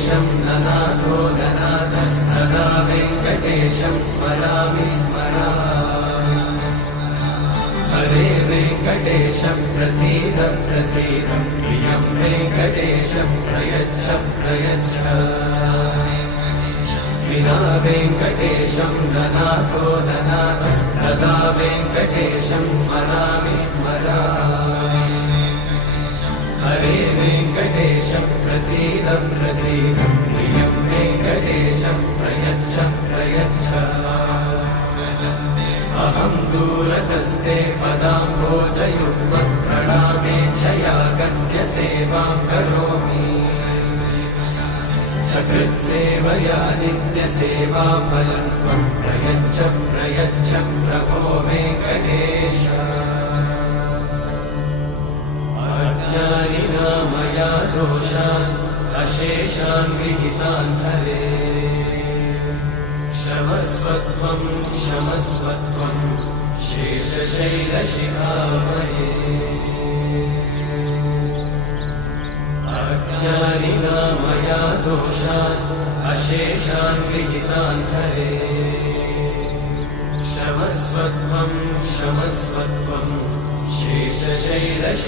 वेङ्कटेशं ननाथो ननाथः सदा वेङ्कटेशं स्मरामि स्मरामि। हरे वेङ्कटेश प्रसीद प्रसीद प्रियं वेङ्कटेश प्रयच्छ प्रयच्छ। विना वेङ्कटेशं ननाथो ननाथः सदा वेङ्कटेशं स्मरामि स्मरामि। हरे वेङ्कटेश प्रसीद प्रसीद प्रियं वेङ्कटेश प्रयच्छ प्रयच्छ। अहं दूरतस्ते पदाम्भोजयुग्मत् प्रणामेच्छया गद्य सेवां करोमि। सकृत्सेवया नित्यसेवाफलं त्वं प्रयच्छ प्रयच्छ प्रभो वेङ्कटेश। अज्ञानिना मया दोषान् अशेषान् विहितान् हरे। क्षमस्वत्वं क्षमस्वत्वं शेषशैलशिखामणे। अज्ञानिना मया दोषान् अशेषान् विहितान् हरे। क्षमस्वत्वं क्षमस्वत्वं शेषशैलशिखामणे।